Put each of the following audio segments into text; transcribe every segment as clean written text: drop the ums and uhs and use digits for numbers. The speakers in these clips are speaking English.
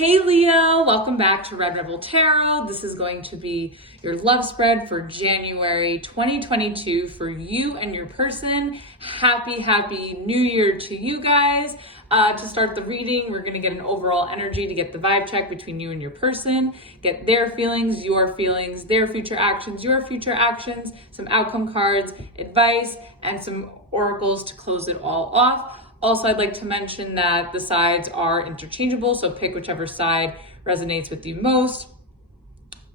Hey Leo, welcome back to Red Rebel Tarot. This is going to be your love spread for January 2022 for you and your person. Happy New Year to you guys. To start the reading, we're going to get an overall energy to get the vibe check between you and your person, get their feelings, their future actions, your future actions, some outcome cards, advice, and some oracles to close it all off. Also, I'd like to mention that the sides are interchangeable, so pick whichever side resonates with you most.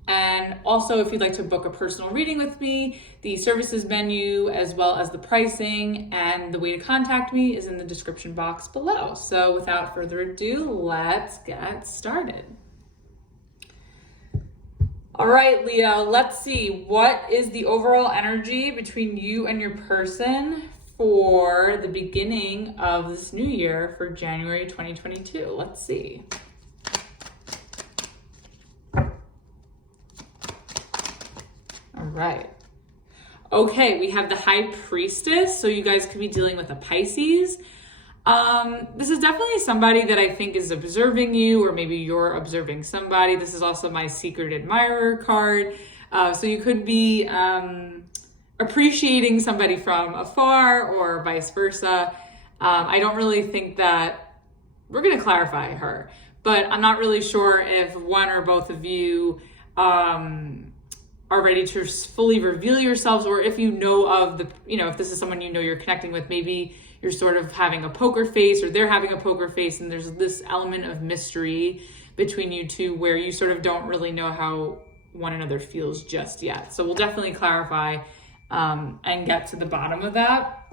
And also, if you'd like to book a personal reading with me, the services menu, as well as the pricing and the way to contact me is in the description box below. So without further ado, let's get started. All right, Leo, let's see. What is the overall energy between you and your person for the beginning of this new year for January 2022? Let's see. All right. Okay, we have the High Priestess. So you guys could be dealing with a Pisces. This is definitely somebody that I think is observing you, or maybe you're observing somebody. This is also my Secret Admirer card. So you could be appreciating somebody from afar or vice versa. I don't really think that we're going to clarify her, but I'm not really sure if one or both of you are ready to fully reveal yourselves, or if you know of the, if this is someone you know you're connecting with, maybe you're sort of having a poker face or they're having a poker face, and there's this element of mystery between you two where you sort of don't really know how one another feels just yet. So we'll definitely clarify and get to the bottom of that.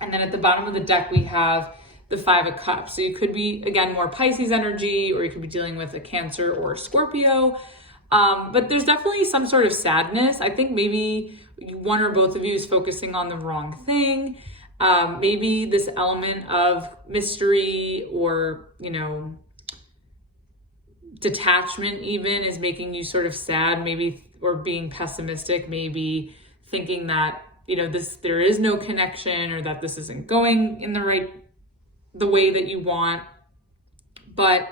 And then at the bottom of the deck, we have the Five of Cups. So you could be, again, more Pisces energy, or you could be dealing with a Cancer or a Scorpio. But there's definitely some sort of sadness. I think maybe one or both of you is focusing on the wrong thing. Maybe this element of mystery or, detachment even is making you sort of sad, maybe, or being pessimistic, maybe thinking that, there is no connection, or that this isn't going in the way that you want. But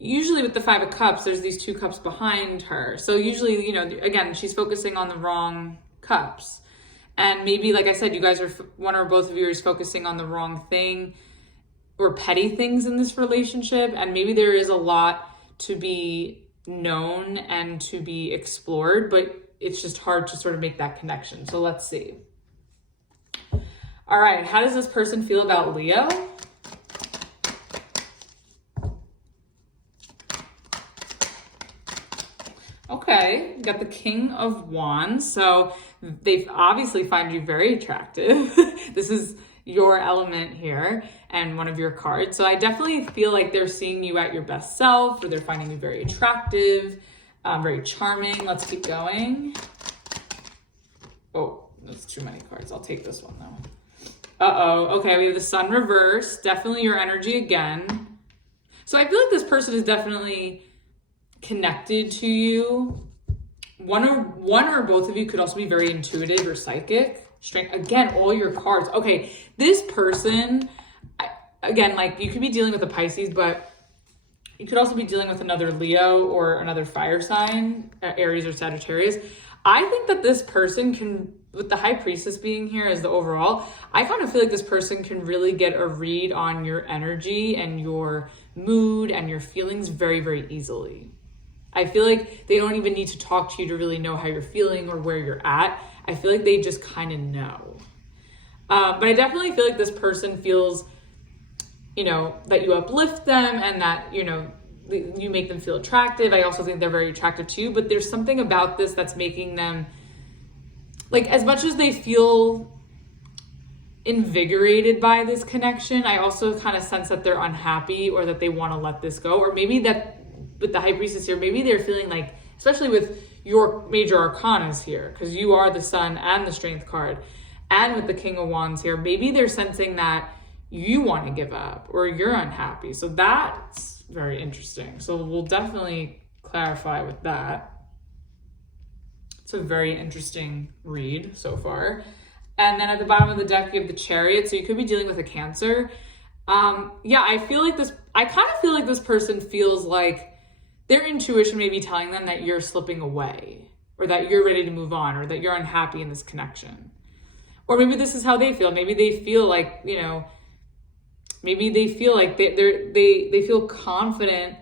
usually with the Five of Cups, there's these two cups behind her. So usually, again, she's focusing on the wrong cups. And maybe, like I said, you guys are, one or both of you is focusing on the wrong thing or petty things in this relationship. And maybe there is a lot to be known and to be explored, but it's just hard to sort of make that connection. So let's see. All right, how does this person feel about Leo? Okay, you got the King of Wands. So they obviously find you very attractive. This is your element here and one of your cards. So I definitely feel like they're seeing you at your best self, or they're finding you very attractive, very charming. Let's keep going. Oh, that's too many cards. I'll take this one though. Okay, we have the Sun reversed. Definitely your energy again. So I feel like this person is definitely connected to you. One or both of you could also be very intuitive or psychic. Strength, again, all your cards. Okay, this person, again, like, you could be dealing with a Pisces, but you could also be dealing with another Leo or another fire sign, Aries or Sagittarius. I think that this person can, with the High Priestess being here as the overall, I kind of feel like this person can really get a read on your energy and your mood and your feelings very, very easily. I feel like they don't even need to talk to you to really know how you're feeling or where you're at. I feel like they just kind of know. But I definitely feel like this person feels, that you uplift them and that, you make them feel attractive. I also think they're very attractive too, but there's something about this that's making them, like, as much as they feel invigorated by this connection, I also kind of sense that they're unhappy, or that they want to let this go. Or maybe that with the High Priestess here, maybe they're feeling like, especially with your major arcanas here, because you are the Sun and the Strength card, and with the King of Wands here, maybe they're sensing that you want to give up or you're unhappy. So that's very interesting. So we'll definitely clarify with that. It's a very interesting read so far. And then at the bottom of the deck, you have the Chariot. So you could be dealing with a Cancer. I kind of feel like this person feels like their intuition may be telling them that you're slipping away, or that you're ready to move on, or that you're unhappy in this connection. Or maybe this is how they feel. Maybe they feel like, maybe they feel like they feel confident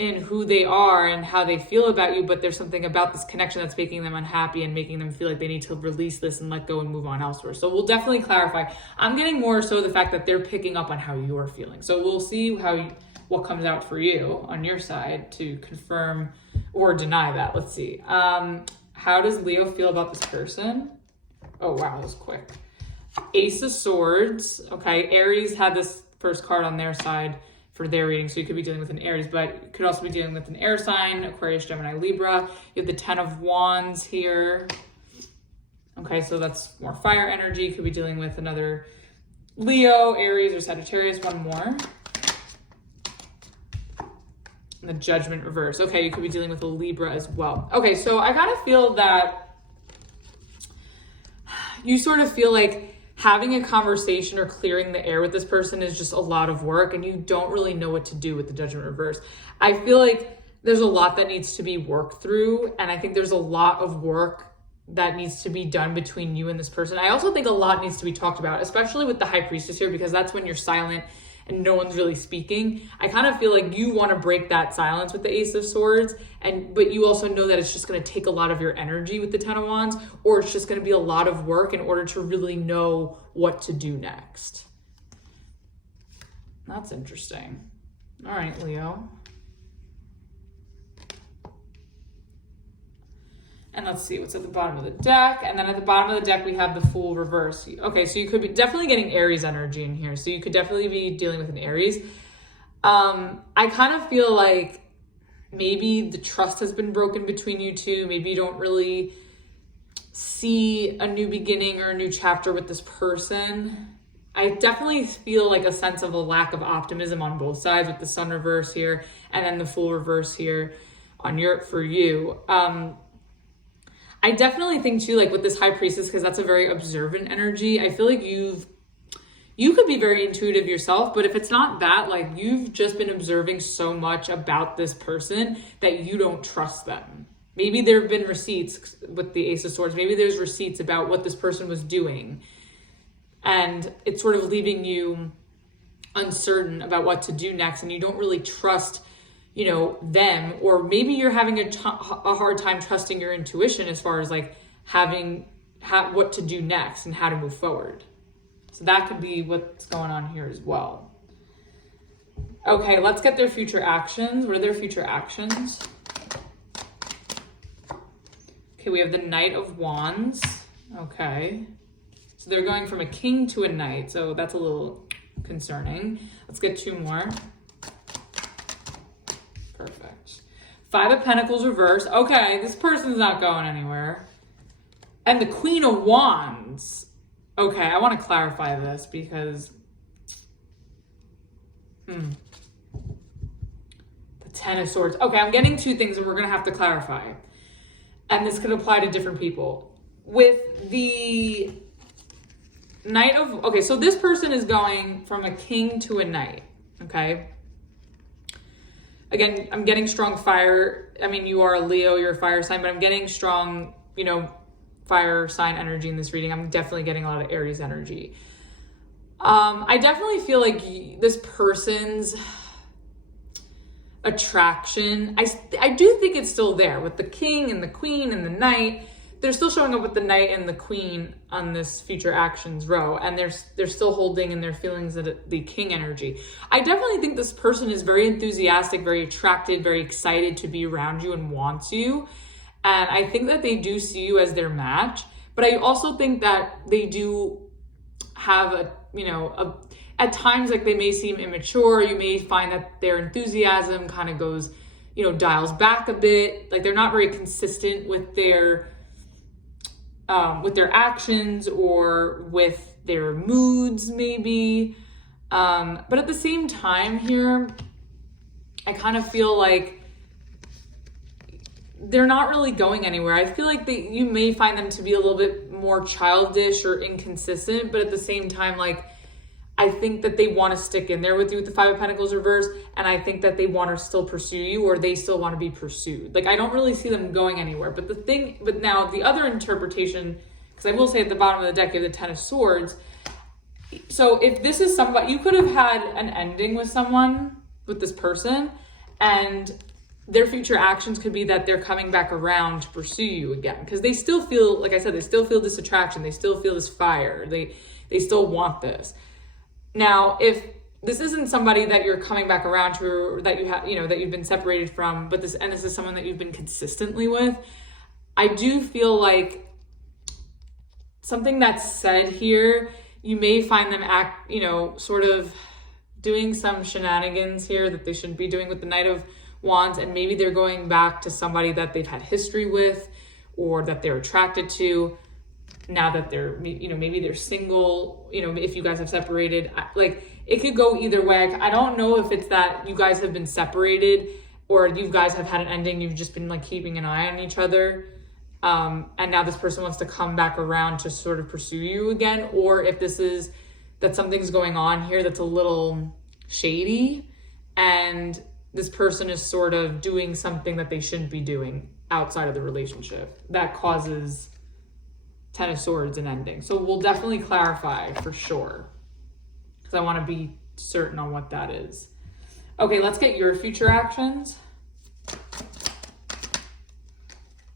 in who they are and how they feel about you, but there's something about this connection that's making them unhappy and making them feel like they need to release this and let go and move on elsewhere. So we'll definitely clarify. I'm getting more so the fact that they're picking up on how you're feeling. So we'll see what comes out for you on your side to confirm or deny that. Let's see. How does Leo feel about this person? Oh, wow, that was quick. Ace of Swords. Okay, Aries had this first card on their side for their reading, so you could be dealing with an Aries, but you could also be dealing with an air sign, Aquarius, Gemini, Libra. You have the 10 of Wands here. Okay, so that's more fire energy. You could be dealing with another Leo, Aries, or Sagittarius. One more. And the Judgment reverse. Okay, you could be dealing with a Libra as well. Okay, so I kind of feel that you sort of feel like having a conversation or clearing the air with this person is just a lot of work, and you don't really know what to do with the Judgment reverse. I feel like there's a lot that needs to be worked through, and I think there's a lot of work that needs to be done between you and this person. I also think a lot needs to be talked about, especially with the High Priestess here, because that's when you're silent and no one's really speaking. I kind of feel like you want to break that silence with the Ace of Swords, but you also know that it's just going to take a lot of your energy with the 10 of Wands, or it's just going to be a lot of work in order to really know what to do next. That's interesting. All right, Leo. And let's see what's at the bottom of the deck. And then at the bottom of the deck, we have the Fool reverse. Okay, so you could be definitely getting Aries energy in here. So you could definitely be dealing with an Aries. I kind of feel like maybe the trust has been broken between you two. Maybe you don't really see a new beginning or a new chapter with this person. I definitely feel like a sense of a lack of optimism on both sides with the Sun reverse here and then the Fool reverse here for you. I definitely think too, like with this High Priestess, because that's a very observant energy, I feel like you could be very intuitive yourself, but if it's not that, like you've just been observing so much about this person that you don't trust them. Maybe there have been receipts with the Ace of Swords. Maybe there's receipts about what this person was doing, and it's sort of leaving you uncertain about what to do next, and you don't really trust them, or maybe you're having a hard time trusting your intuition as far as like what to do next and how to move forward. So that could be what's going on here as well. Okay, let's get their future actions. What are their future actions? Okay, we have the Knight of Wands. Okay, so they're going from a king to a knight, so that's a little concerning. Let's get two more. Perfect. 5 of Pentacles reverse. Okay, this person's not going anywhere. And the Queen of Wands. Okay, I want to clarify this because the 10 of Swords. Okay, I'm getting two things and we're going to have to clarify. And this could apply to different people. With the Knight of... Okay, so this person is going from a king to a knight. Okay? Again, I'm getting strong fire. I mean, you are a Leo, you're a fire sign, but I'm getting strong, fire sign energy in this reading. I'm definitely getting a lot of Aries energy. I definitely feel like this person's attraction, I do think it's still there with the king and the queen and the knight. They're still showing up with the knight and the queen on this future actions row, and they're still holding in their feelings the king energy. I definitely think this person is very enthusiastic, very attracted, very excited to be around you and wants you. And I think that they do see you as their match, but I also think that they do have at times, like they may seem immature. You may find that their enthusiasm kind of goes, dials back a bit. Like they're not very consistent with their actions or with their moods maybe. But at the same time here, I kind of feel like they're not really going anywhere. I feel like you may find them to be a little bit more childish or inconsistent, but at the same time, like, I think that they want to stick in there with you with the Five of Pentacles reverse, and I think that they want to still pursue you, or they still want to be pursued. Like, I don't really see them going anywhere. But now the other interpretation, because I will say at the bottom of the deck you have the Ten of Swords. So if this is somebody, you could have had an ending with someone, with this person, and their future actions could be that they're coming back around to pursue you again. Because they still feel, like I said, they still feel this attraction. They still feel this fire. They still want this. Now, if this isn't somebody that you're coming back around to, or that you have, that you've been separated from, but this is someone that you've been consistently with, I do feel like something that's said here, you may find them sort of doing some shenanigans here that they shouldn't be doing with the Knight of Wands, and maybe they're going back to somebody that they've had history with, or that they're attracted to. Now that they're, maybe they're single, if you guys have separated, like, it could go either way. I don't know if it's that you guys have been separated, or you guys have had an ending, you've just been like keeping an eye on each other. And now this person wants to come back around to sort of pursue you again, or if this is that something's going on here that's a little shady, and this person is sort of doing something that they shouldn't be doing outside of the relationship that causes Ten of Swords and ending. So we'll definitely clarify for sure, because I want to be certain on what that is. Okay, let's get your future actions.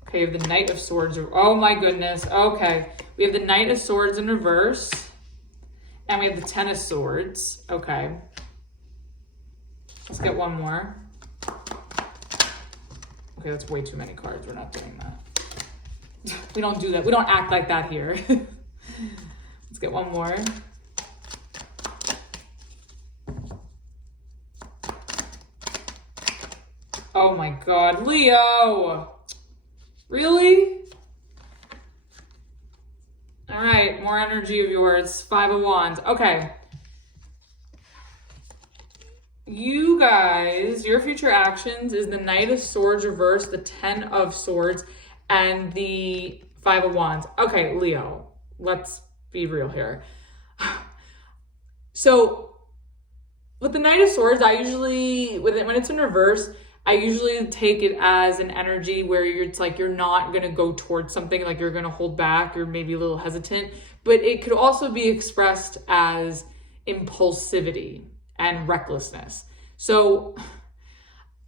Okay, we have the Knight of Swords. Oh my goodness. Okay, we have the Knight of Swords in reverse, and we have the Ten of Swords. Okay, let's get one more. Okay, that's way too many cards. We're not doing that. We don't do that. We don't act like that here. Let's get one more. Oh my God, Leo. Really? All right, more energy of yours. Five of Wands. Okay. You guys, your future actions is the Knight of Swords reverse, the Ten of Swords, and the Five of Wands. Okay, Leo, let's be real here. So with the Knight of Swords, I usually, when it's in reverse, I usually take it as an energy where it's like you're not going to go towards something, like you're going to hold back, you're maybe a little hesitant, but it could also be expressed as impulsivity and recklessness. So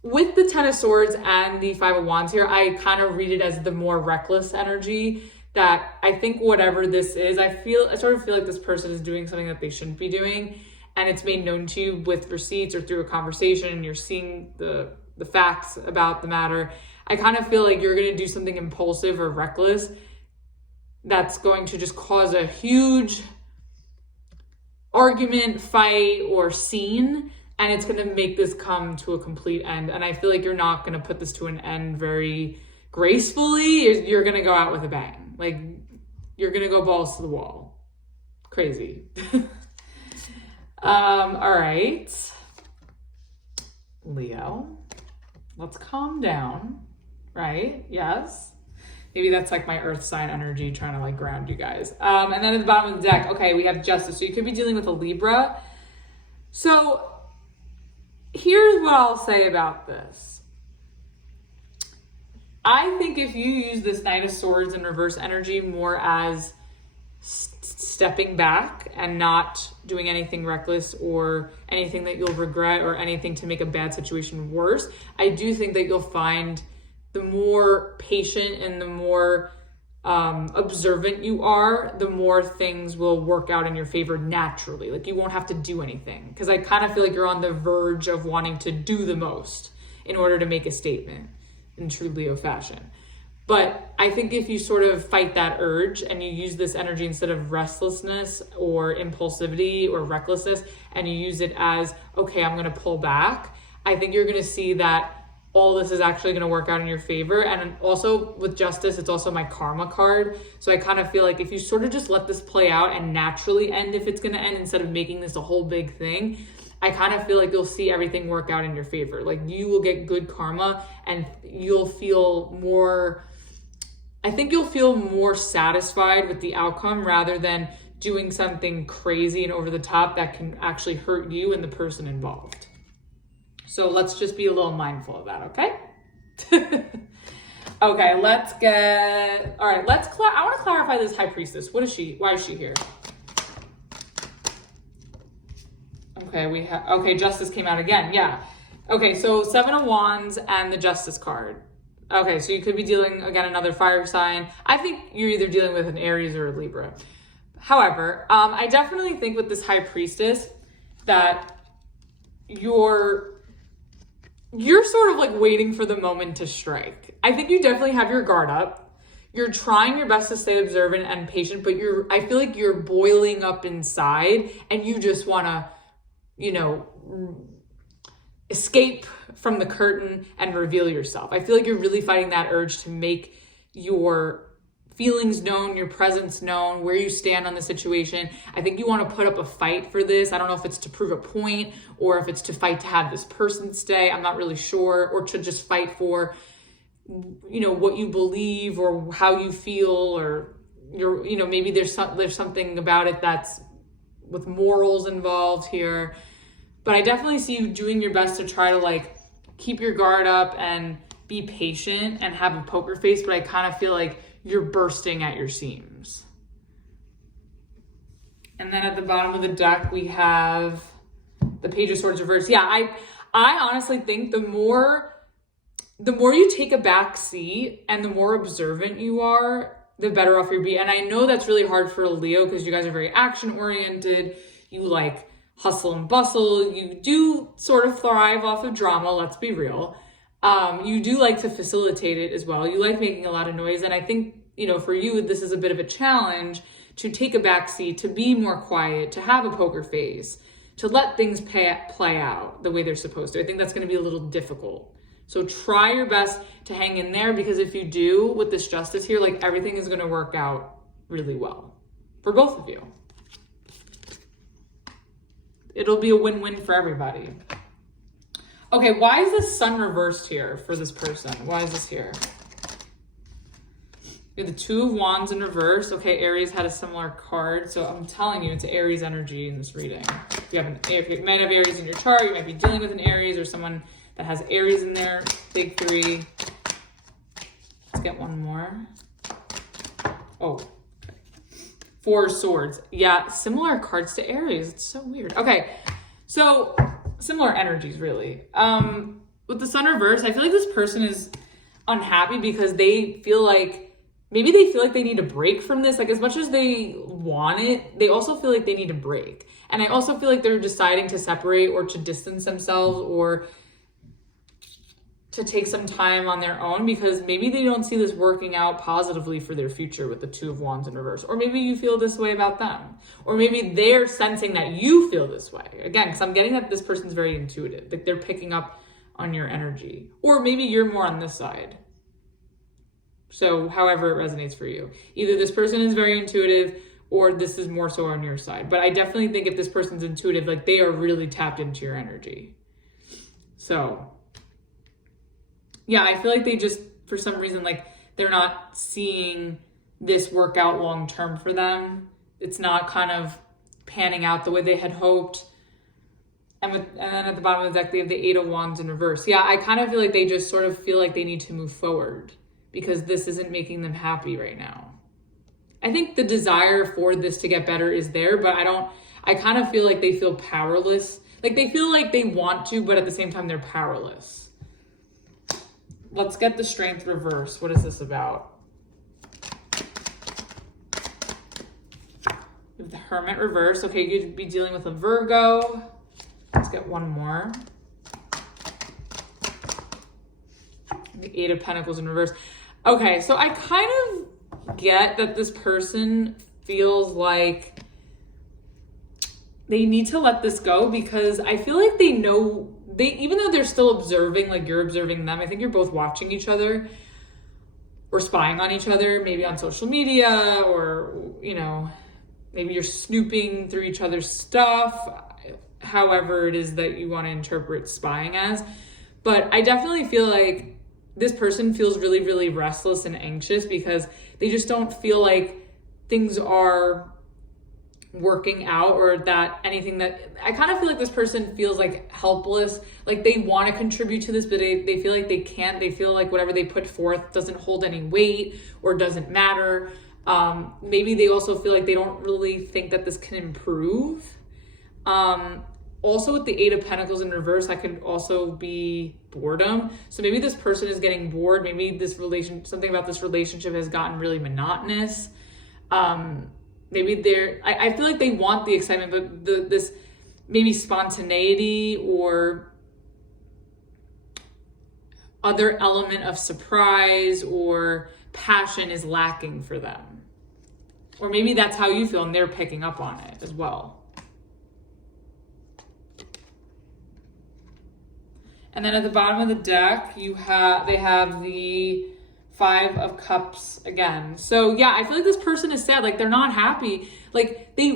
with the Ten of Swords and the Five of Wands here, I kind of read it as the more reckless energy, that I think whatever this is, I sort of feel like this person is doing something that they shouldn't be doing, and it's made known to you with receipts or through a conversation, and you're seeing the facts about the matter. I kind of feel like you're going to do something impulsive or reckless that's going to just cause a huge argument, fight, or scene, and it's going to make this come to a complete end. And I feel like you're not going to put this to an end very gracefully. You're going to go out with a bang. Like, you're going to go balls to the wall. Crazy. All right. Leo, let's calm down, right? Yes. Maybe that's like my earth sign energy trying to like ground you guys. And then at the bottom of the deck, okay, we have Justice. So you could be dealing with a Libra. So here's what I'll say about this. I think if you use this Knight of Swords and reverse energy more as stepping back and not doing anything reckless or anything that you'll regret or anything to make a bad situation worse, I do think that you'll find the more patient and the more observant you are, the more things will work out in your favor naturally. Like, you won't have to do anything, because I kind of feel like you're on the verge of wanting to do the most in order to make a statement in true Leo fashion. But I think if you sort of fight that urge and you use this energy instead of restlessness or impulsivity or recklessness, and you use it as, okay, I'm going to pull back, I think you're going to see that all this is actually going to work out in your favor. And also with Justice, it's also my karma card. So I kind of feel like if you sort of just let this play out and naturally end if it's going to end, instead of making this a whole big thing, I kind of feel like you'll see everything work out in your favor. Like, you will get good karma, and you'll feel more, I think you'll feel more satisfied with the outcome rather than doing something crazy and over the top that can actually hurt you and the person involved. So let's just be a little mindful of that, okay? Okay, all right, I want to clarify this high priestess. Why is she here? Okay, justice came out again, yeah. Okay, so 7 of Wands and the Justice card. Okay, so you could be dealing, again, another fire sign. I think you're either dealing with an Aries or a Libra. However, I definitely think with this high priestess that you're sort of like waiting for the moment to strike. I think you definitely have your guard up. You're trying your best to stay observant and patient, but I feel like you're boiling up inside and you just want to, escape from the curtain and reveal yourself. I feel like you're really fighting that urge to make your feelings known, your presence known, where you stand on the situation. I think you want to put up a fight for this. I don't know if it's to prove a point or if it's to fight to have this person stay. I'm not really sure. Or to just fight for, what you believe or how you feel, or maybe there's something about it that's with morals involved here. But I definitely see you doing your best to try to keep your guard up and be patient and have a poker face, but I kind of feel like you're bursting at your seams. And then at the bottom of the deck, we have the Page of Swords reversed. Yeah, I honestly think the more you take a back seat and the more observant you are, the better off you'll be. And I know that's really hard for a Leo because you guys are very action oriented. You like hustle and bustle. You do sort of thrive off of drama, let's be real. You do like to facilitate it as well. You like making a lot of noise. And I think, for you, this is a bit of a challenge to take a backseat, to be more quiet, to have a poker face, to let things play out the way they're supposed to. I think that's going to be a little difficult. So try your best to hang in there, because if you do with this justice here, everything is going to work out really well for both of you. It'll be a win-win for everybody. Okay, why is the Sun reversed here for this person? Why is this here? We have the Two of Wands in reverse. Okay, Aries had a similar card, so I'm telling you, it's Aries energy in this reading. If you might have Aries in your chart, you might be dealing with an Aries or someone that has Aries in there. Big three. Let's get one more. Oh, okay. Four of Swords. Yeah, similar cards to Aries. It's so weird. Okay, so similar energies, really. With the Sun reverse, I feel like this person is unhappy because they feel like they need a break from this. As much as they want it, they also feel like they need a break. And I also feel like they're deciding to separate or to distance themselves or to take some time on their own because maybe they don't see this working out positively for their future with the Two of Wands in reverse. Or maybe you feel this way about them. Or maybe they're sensing that you feel this way. Again, because I'm getting that this person's very intuitive. Like they're picking up on your energy. Or maybe you're more on this side. So however it resonates for you. Either this person is very intuitive or this is more so on your side. But I definitely think if this person's intuitive, they are really tapped into your energy. So yeah, I feel like they just, for some reason, they're not seeing this work out long term for them. It's not kind of panning out the way they had hoped. And then at the bottom of the deck, they have the Eight of Wands in reverse. Yeah, I kind of feel like they just sort of feel like they need to move forward because this isn't making them happy right now. I think the desire for this to get better is there, but I kind of feel like they feel powerless. They feel like they want to, but at the same time, they're powerless. Let's get the Strength reverse. What is this about? We have the Hermit reverse. Okay, you could be dealing with a Virgo. Let's get one more. The Eight of Pentacles in reverse. Okay, so I kind of get that this person feels like they need to let this go because I feel like they know even though they're still observing, you're observing them, I think you're both watching each other or spying on each other, maybe on social media or, maybe you're snooping through each other's stuff, however it is that you want to interpret spying as. But I definitely feel like this person feels really, really restless and anxious because they just don't feel like things are working out, or that anything that I kind of feel like this person feels like helpless, like they want to contribute to this, but they feel like they can't. They feel like whatever they put forth doesn't hold any weight or doesn't matter. Maybe they also feel like they don't really think that this can improve. Also with the 8 of Pentacles in reverse, that could also be boredom. So maybe this person is getting bored. Maybe something about this relationship has gotten really monotonous. Maybe I feel like they want the excitement, but this maybe spontaneity or other element of surprise or passion is lacking for them. Or maybe that's how you feel and they're picking up on it as well. And then at the bottom of the deck, they have the 5 of Cups again. So yeah, I feel like this person is sad. Like they're not happy. Like they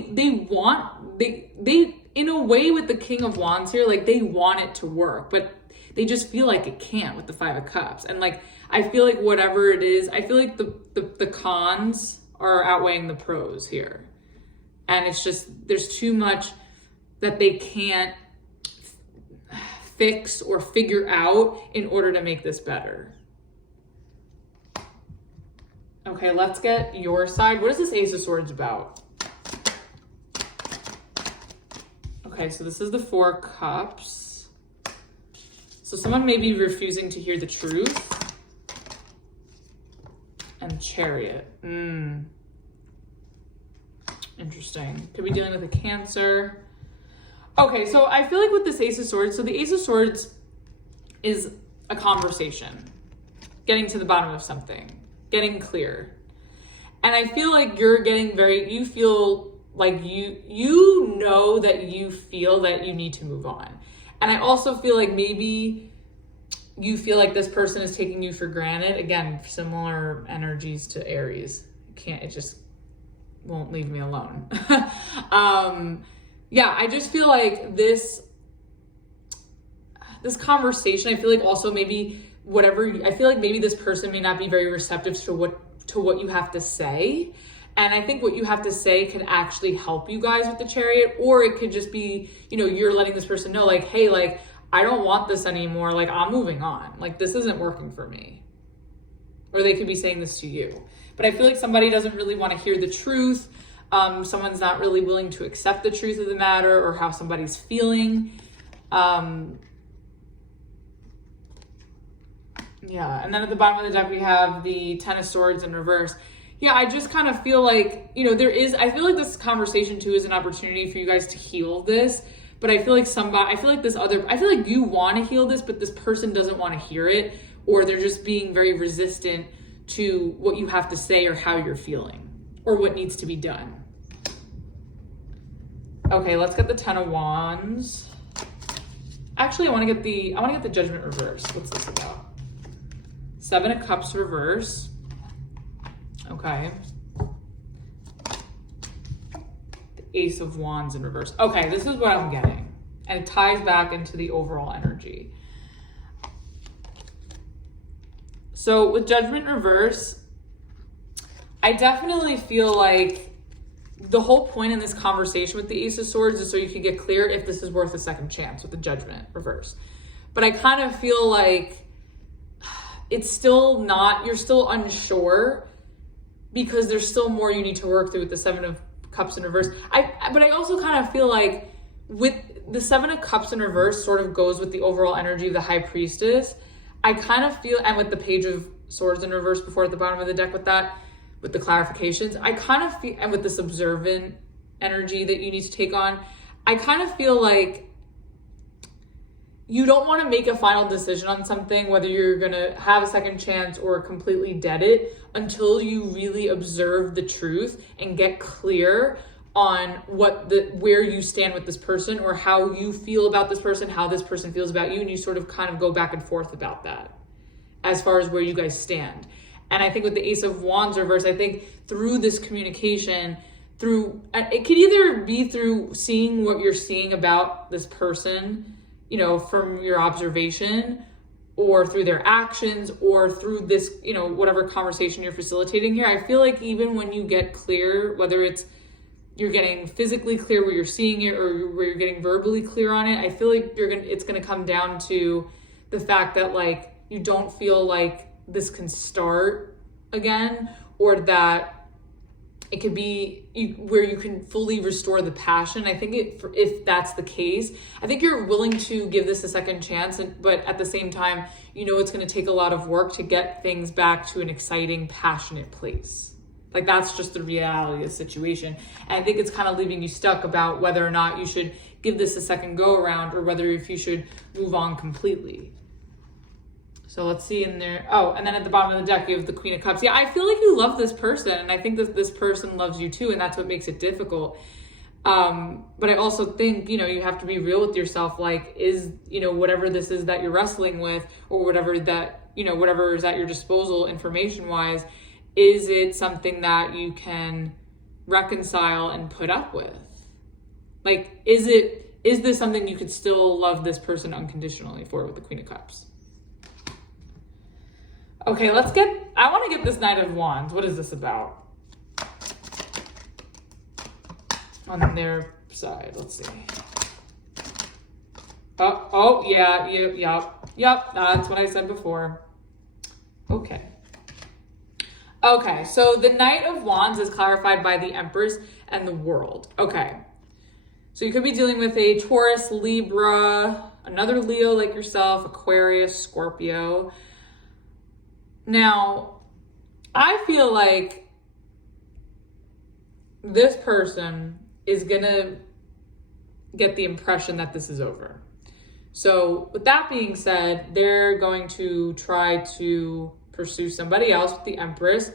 in a way with the King of Wands here, like they want it to work, but they just feel like it can't with the 5 of Cups. And like, I feel like whatever it is, I feel like the cons are outweighing the pros here. And it's just, there's too much that they can't fix or figure out in order to make this better. Okay, let's get your side. What is this Ace of Swords about? Okay, so this is the 4 of Cups. So someone may be refusing to hear the truth. And Chariot. Interesting. Could be dealing with a Cancer. Okay, so I feel like with this Ace of Swords, so the Ace of Swords is a conversation, getting to the bottom of something, getting clear. And I feel like you feel like you know that you feel that you need to move on. And I also feel like maybe you feel like this person is taking you for granted. Again, similar energies to Aries. It just won't leave me alone. Yeah, I just feel like this conversation, I feel like also maybe I feel like maybe this person may not be very receptive to what you have to say. And I think what you have to say can actually help you guys with the Chariot, or it could just be, you're letting this person know like, hey, like, I don't want this anymore. Like, I'm moving on. Like, this isn't working for me. Or they could be saying this to you. But I feel like somebody doesn't really want to hear the truth. Someone's not really willing to accept the truth of the matter or how somebody's feeling. Yeah, and then at the bottom of the deck, we have the 10 of Swords in reverse. Yeah, I just kind of feel like, I feel like this conversation too is an opportunity for you guys to heal this. But I feel like I feel like you want to heal this, but this person doesn't want to hear it, or they're just being very resistant to what you have to say or how you're feeling or what needs to be done. Okay, let's get the 10 of Wands. Actually, I want to get the Judgment reverse. What's this about? 7 of Cups reverse. Okay. The Ace of Wands in reverse. Okay, this is what I'm getting. And it ties back into the overall energy. So with Judgment reverse, I definitely feel like the whole point in this conversation with the Ace of Swords is so you can get clear if this is worth a second chance with the Judgment reverse. But I kind of feel like it's still not, you're still unsure because there's still more you need to work through with the 7 of Cups in reverse. But I also kind of feel like with the 7 of Cups in reverse sort of goes with the overall energy of the High Priestess. I kind of feel, and with the Page of Swords in reverse before at the bottom of the deck with the clarifications, I kind of feel, and with this observant energy that you need to take on, I kind of feel like you don't want to make a final decision on something, whether you're going to have a second chance or completely dead it, until you really observe the truth and get clear on where you stand with this person, or how you feel about this person, how this person feels about you, and you sort of kind of go back and forth about that as far as where you guys stand. And I think with the Ace of Wands reverse, I think through this communication, it could either be through seeing what you're seeing about this person, from your observation, or through their actions, or through this, whatever conversation you're facilitating here. I feel like even when you get clear, whether it's, you're getting physically clear where you're seeing it or where you're getting verbally clear on it. I feel like it's going to come down to the fact that like you don't feel like this can start again, or that it could be where you can fully restore the passion. I think if that's the case, I think you're willing to give this a second chance, but at the same time, you know it's going to take a lot of work to get things back to an exciting, passionate place. Like that's just the reality of the situation. And I think it's kind of leaving you stuck about whether or not you should give this a second go around or whether if you should move on completely. So let's see in there. Oh, and then at the bottom of the deck, you have the Queen of Cups. Yeah, I feel like you love this person, and I think that this person loves you too, and that's what makes it difficult. But I also think, you know, you have to be real with yourself. Like, is, you know, whatever this is that you're wrestling with, or whatever that, you know, whatever is at your disposal information-wise, is it something that you can reconcile and put up with? Like, is this something you could still love this person unconditionally for with the Queen of Cups? Okay, I want to get this Knight of Wands. What is this about? On their side, let's see. Oh, yeah, yep, that's what I said before. Okay, so the Knight of Wands is clarified by the Empress and the World. Okay, so you could be dealing with a Taurus, Libra, another Leo like yourself, Aquarius, Scorpio. Now, I feel like this person is going to get the impression that this is over. So with that being said, they're going to try to pursue somebody else with the Empress,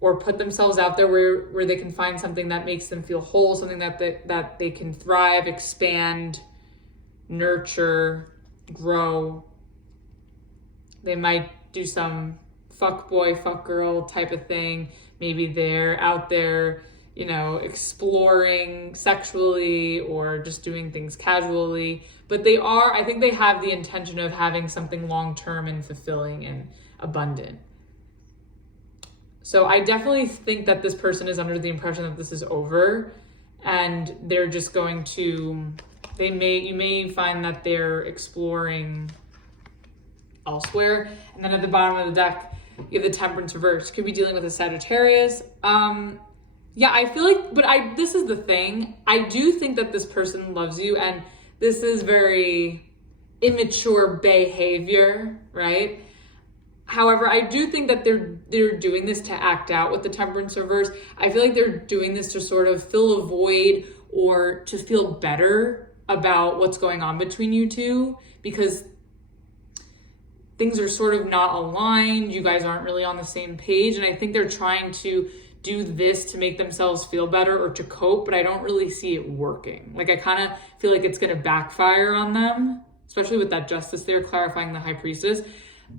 or put themselves out there where they can find something that makes them feel whole, something that they can thrive, expand, nurture, grow. They might do some fuck boy, fuck girl type of thing. Maybe they're out there, you know, exploring sexually or just doing things casually. But I think they have the intention of having something long-term and fulfilling and abundant. So I definitely think that this person is under the impression that this is over, and they're just going to, you may find that they're exploring elsewhere. And then at the bottom of the deck, you have the Temperance reverse. Could be dealing with a Sagittarius. Yeah, I feel like, this is the thing. I do think that this person loves you, and this is very immature behavior, right? However, I do think that they're doing this to act out with the Temperance reverse. I feel like they're doing this to sort of fill a void or to feel better about what's going on between you two, because things are sort of not aligned. You guys aren't really on the same page. And I think they're trying to do this to make themselves feel better or to cope, but I don't really see it working. Like, I kind of feel like it's going to backfire on them, especially with that Justice there clarifying the High Priestess.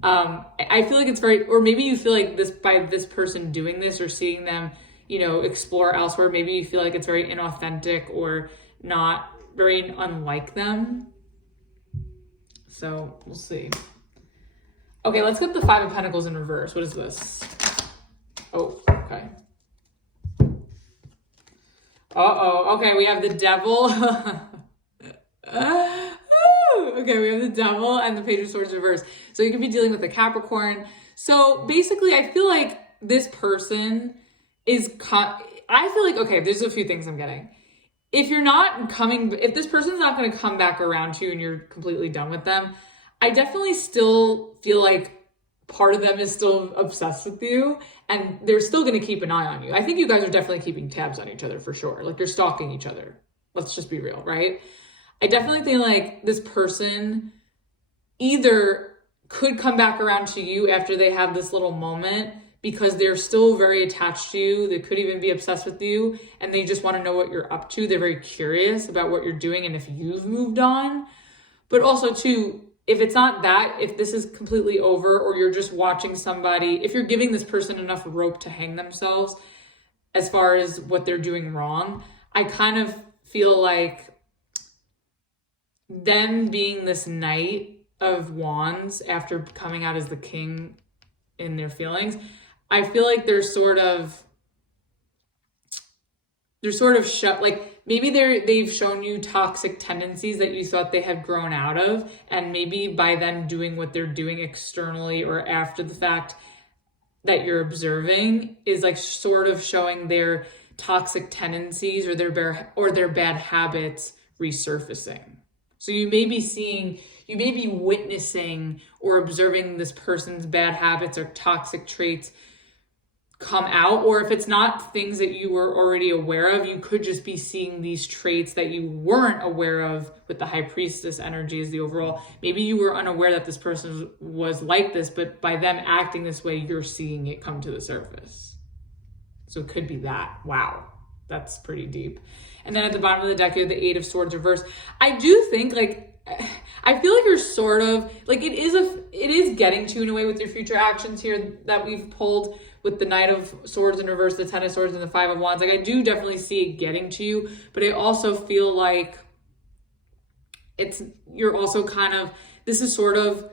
I feel like it's or maybe you feel like by this person doing this or seeing them, you know, explore elsewhere, maybe you feel like it's very inauthentic or not very unlike them. So we'll see. Okay, let's get the Five of Pentacles in reverse. What is this? Oh, okay. Okay, we have the Devil. Okay, we have the Devil and the Page of Swords reverse. So you could be dealing with a Capricorn. So basically, I feel like this person is, I feel like, okay, there's a few things I'm getting. If this person's not going to come back around to you and you're completely done with them, I definitely still feel like part of them is still obsessed with you and they're still going to keep an eye on you. I think you guys are definitely keeping tabs on each other for sure. Like, you're stalking each other. Let's just be real, right? I definitely think like this person either could come back around to you after they have this little moment because they're still very attached to you. They could even be obsessed with you and they just want to know what you're up to. They're very curious about what you're doing and if you've moved on. But also too, if it's not that, if this is completely over or you're just watching somebody, if you're giving this person enough rope to hang themselves as far as what they're doing wrong, I kind of feel like them being this Knight of Wands after coming out as the King in their feelings, I feel like they're sort of they're sort of like maybe they've shown you toxic tendencies that you thought they had grown out of, and maybe by them doing what they're doing externally or after the fact that you're observing is like sort of showing their toxic tendencies or their bad habits resurfacing. So you may be witnessing or observing this person's bad habits or toxic traits come out, or if it's not things that you were already aware of, you could just be seeing these traits that you weren't aware of with the High Priestess energy as the overall. Maybe you were unaware that this person was like this, but by them acting this way, you're seeing it come to the surface. So it could be that. Wow, that's pretty deep. And then at the bottom of the deck, you have the Eight of Swords reversed. I do think I feel like you're sort of like it is getting to in a way with your future actions here that we've pulled with the Knight of Swords in reverse, the Ten of Swords, and the Five of Wands. Like I do definitely see it getting to you, but I also feel like you're also kind of, this is sort of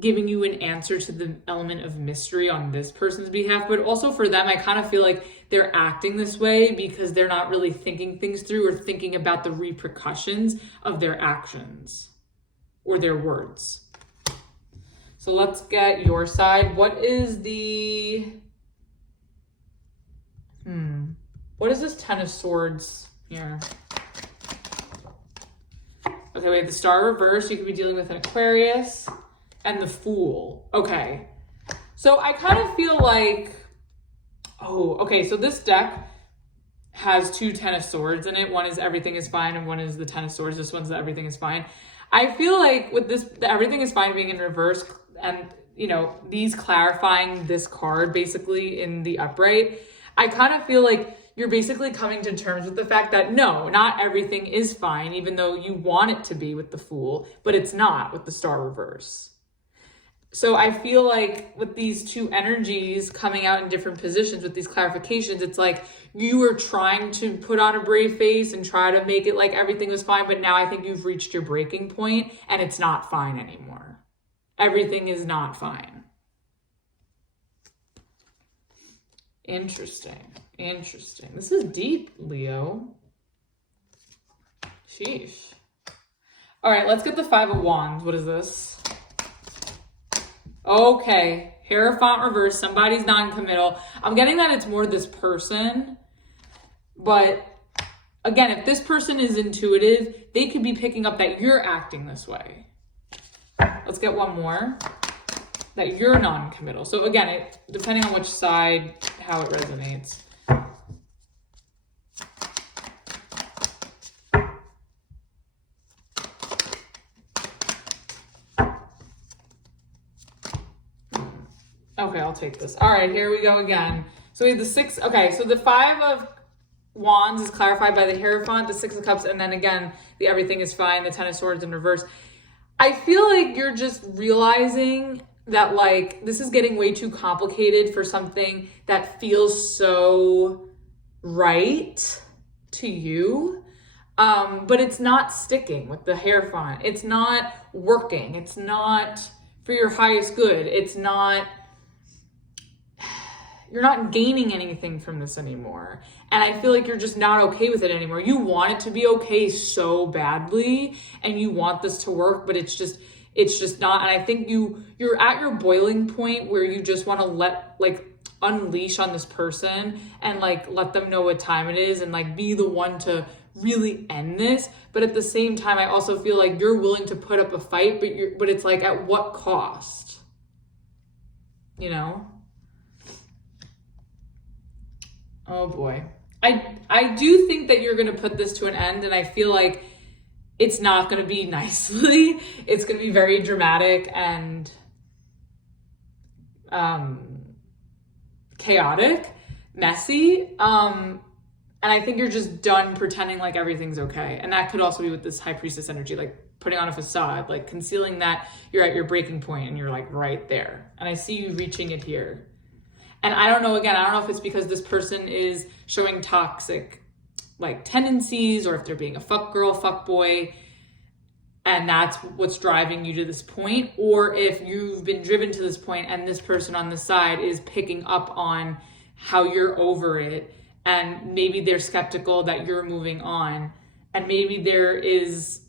giving you an answer to the element of mystery on this person's behalf, but also for them, I kind of feel like they're acting this way because they're not really thinking things through or thinking about the repercussions of their actions or their words. So let's get your side. What is this Ten of Swords here? Okay, we have the Star reverse. You could be dealing with an Aquarius and the Fool. Okay. So I kind of feel like, so this deck has two Ten of Swords in it. One is Everything is Fine and one is the Ten of Swords. This one's the Everything is Fine. I feel like with this, the Everything is Fine being in reverse and, these clarifying this card basically in the upright, I kind of feel like you're basically coming to terms with the fact that no, not everything is fine, even though you want it to be with the Fool, but it's not with the Star reverse. So I feel like with these two energies coming out in different positions with these clarifications, it's like you were trying to put on a brave face and try to make it like everything was fine, but now I think you've reached your breaking point and it's not fine anymore. Everything is not fine. Interesting. This is deep, Leo. Sheesh. All right, let's get the Five of Wands. What is this? Okay, Hierophant reverse. Somebody's non-committal. I'm getting that it's more this person. But again, if this person is intuitive, they could be picking up that you're acting this way. Let's get one more. That you're non-committal. So again, depending on which side, how it resonates. Okay, I'll take this. All right, here we go again. So we have the six. Okay, so the Five of Wands is clarified by the Hierophant, the Six of Cups, and then again, the Everything is Fine, the Ten of Swords in reverse. I feel like you're just realizing that like this is getting way too complicated for something that feels so right to you. But it's not sticking with the Hierophant. It's not working. It's not for your highest good. You're not gaining anything from this anymore. And I feel like you're just not okay with it anymore. You want it to be okay so badly and you want this to work, but it's just not. And I think you're at your boiling point where you just want to unleash on this person and let them know what time it is and be the one to really end this. But at the same time, I also feel like you're willing to put up a fight, but it's at what cost? Oh boy. I do think that you're going to put this to an end, and I feel like it's not going to be nicely. It's going to be very dramatic and chaotic, messy. And I think you're just done pretending like everything's okay. And that could also be with this High Priestess energy, putting on a facade, concealing that you're at your breaking point and you're right there. And I see you reaching it here. And I don't know if it's because this person is showing toxic tendencies or if they're being a fuck girl, fuck boy, and that's what's driving you to this point, or if you've been driven to this point and this person on the side is picking up on how you're over it, and maybe they're skeptical that you're moving on, and maybe there is,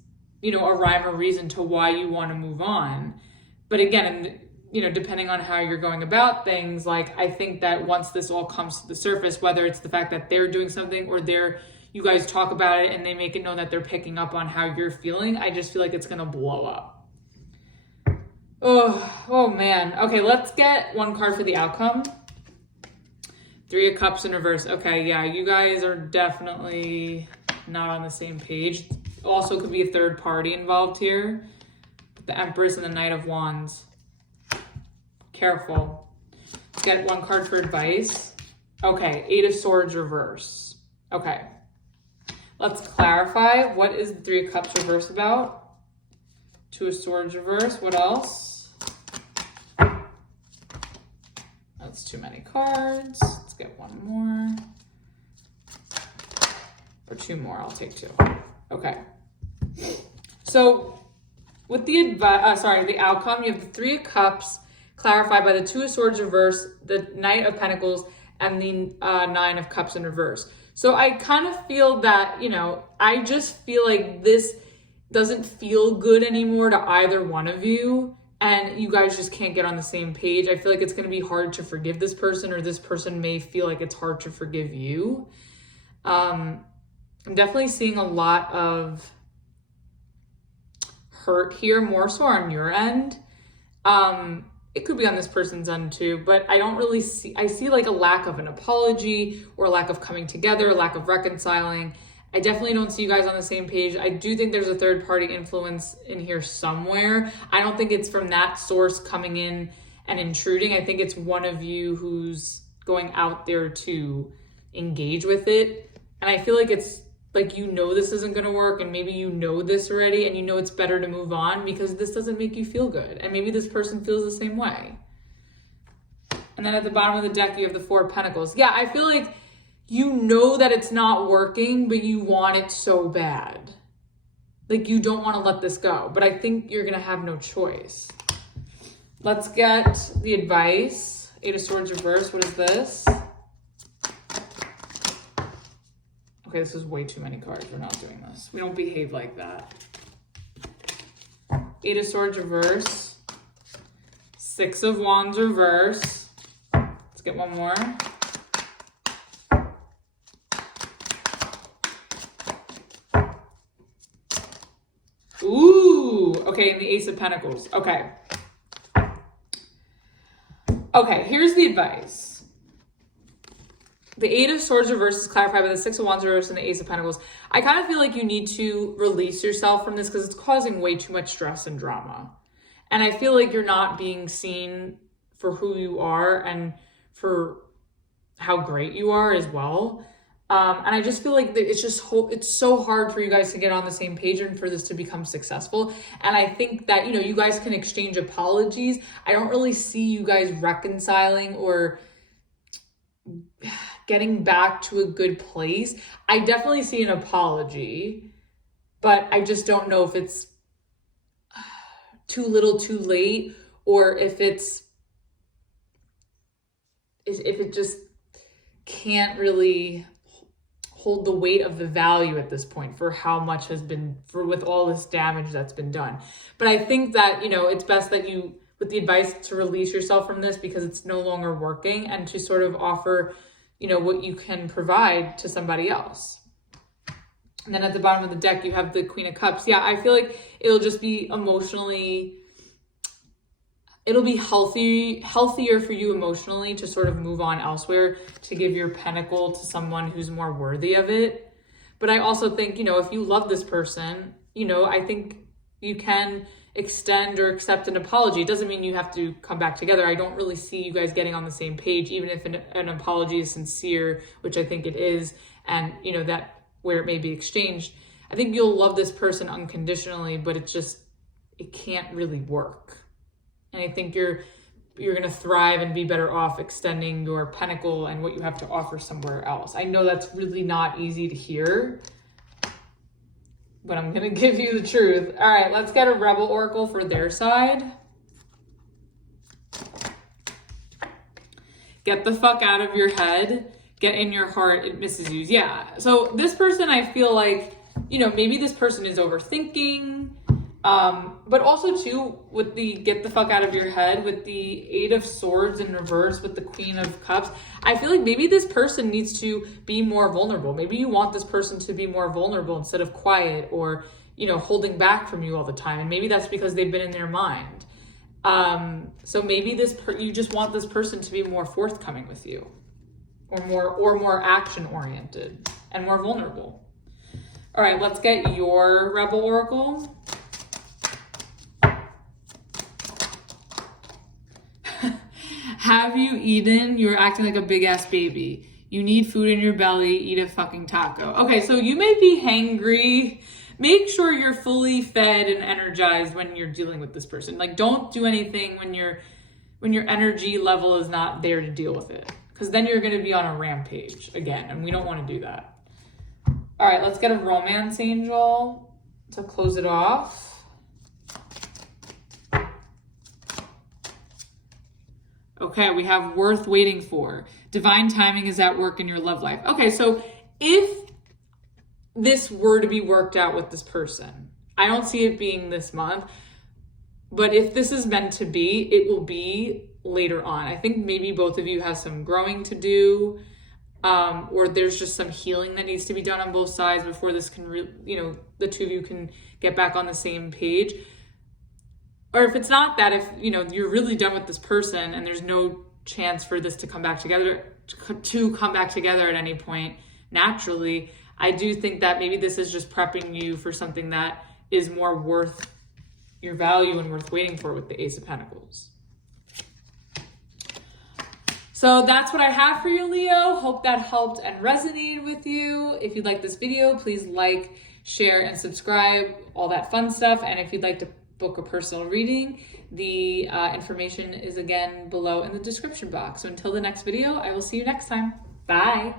you know, a rhyme or reason to why you want to move on. But again, you know, depending on how you're going about things, like, I think that once this all comes to the surface, whether it's the fact that they're doing something or you guys talk about it and they make it known that they're picking up on how you're feeling, I just feel like it's going to blow up. Oh man. Okay, let's get one card for the outcome. 3 of Cups in reverse. Okay, yeah, you guys are definitely not on the same page. Also could be a third party involved here. The Empress and the Knight of Wands. Careful. Let's get one card for advice. Okay, 8 of Swords reverse. Okay. Let's clarify. What is the 3 of Cups reverse about? 2 of Swords reverse. What else? That's too many cards. Let's get one more. Or 2 more. I'll take 2. Okay. So with the the outcome, you have the 3 of Cups clarified by the 2 of Swords reverse, the Knight of Pentacles, and the 9 of Cups in reverse. So I kind of feel that, you know, I just feel like this doesn't feel good anymore to either one of you, and you guys just can't get on the same page. I feel like it's going to be hard to forgive this person, or this person may feel like it's hard to forgive you. I'm definitely seeing a lot of hurt here, more so on your end. It could be on this person's end too, but I don't really I see like a lack of an apology, or a lack of coming together, a lack of reconciling. I definitely don't see you guys on the same page. I do think there's a third party influence in here somewhere. I don't think it's from that source coming in and intruding. I think it's one of you who's going out there to engage with it. And I feel like it's like, you know, this isn't going to work, and maybe you know this already, and you know it's better to move on because this doesn't make you feel good. And maybe this person feels the same way. And then at the bottom of the deck, you have the 4 of Pentacles. Yeah, I feel like you know that it's not working, but you want it so bad. Like, you don't want to let this go, but I think you're going to have no choice. Let's get the advice. 8 of Swords reverse. What is this? Okay, this is way too many cards. We're not doing this. We don't behave like that. 8 of Swords reverse. 6 of Wands reverse. Let's get one more. Ooh, okay, and the Ace of Pentacles. Okay. Okay, here's the advice. The 8 of Swords reverse is clarified by the 6 of Wands reverse and the Ace of Pentacles. I kind of feel like you need to release yourself from this because it's causing way too much stress and drama. And I feel like you're not being seen for who you are and for how great you are as well. And I just feel like it's so hard for you guys to get on the same page and for this to become successful. And I think that, you know, you guys can exchange apologies. I don't really see you guys reconciling or getting back to a good place. I definitely see an apology, but I just don't know if it's too little too late, or if it just can't really hold the weight of the value at this point for how much has been, with all this damage that's been done. But I think that, you know, it's best that you, with the advice, to release yourself from this because it's no longer working, and to sort of offer, you know, what you can provide to somebody else. And then at the bottom of the deck, you have the Queen of Cups. Yeah, I feel like it'll just be emotionally, it'll be healthier for you emotionally to sort of move on elsewhere, to give your pentacle to someone who's more worthy of it. But I also think, you know, if you love this person, you know, I think you can extend or accept an apology. It doesn't mean you have to come back together. I don't really see you guys getting on the same page, even if an apology is sincere, which I think it is, and, you know, that where it may be exchanged. I think you'll love this person unconditionally, but it can't really work. And I think you're going to thrive and be better off extending your pentacle and what you have to offer somewhere else. I know that's really not easy to hear, but I'm going to give you the truth. All right, let's get a Rebel Oracle for their side. get the fuck out of your head, get in your heart, it misses you. Yeah. So this person, I feel like, you know, maybe this person is overthinking, but also too, with the get the fuck out of your head, with the 8 of Swords in reverse, with the Queen of Cups, I feel like maybe this person needs to be more vulnerable. Maybe you want this person to be more vulnerable instead of quiet or, you know, holding back from you all the time. And maybe that's because they've been in their mind. So maybe you just want this person to be more forthcoming with you, or more action oriented and more vulnerable. All right, let's get your Rebel Oracle. Have you eaten? You're acting like a big ass baby. You need food in your belly. Eat a fucking taco. Okay, so you may be hangry. Make sure you're fully fed and energized when you're dealing with this person. Like, don't do anything when your energy level is not there to deal with it, because then you're going to be on a rampage again, and we don't want to do that. All right, let's get a romance angel to close it off. Okay, we have worth waiting for. Divine timing is at work in your love life. Okay, so if this were to be worked out with this person, I don't see it being this month, but if this is meant to be, it will be later on. I think maybe both of you have some growing to do, or there's just some healing that needs to be done on both sides before this can, the two of you can get back on the same page. Or if it's not that, if, you know, you're really done with this person and there's no chance for this to come back together at any point naturally, I do think that maybe this is just prepping you for something that is more worth your value and worth waiting for with the Ace of Pentacles. So that's what I have for you, Leo. Hope that helped and resonated with you. If you like this video, please like, share, and subscribe, all that fun stuff. And if you'd like to book a personal reading, the information is again below in the description box. So until the next video, I will see you next time. Bye.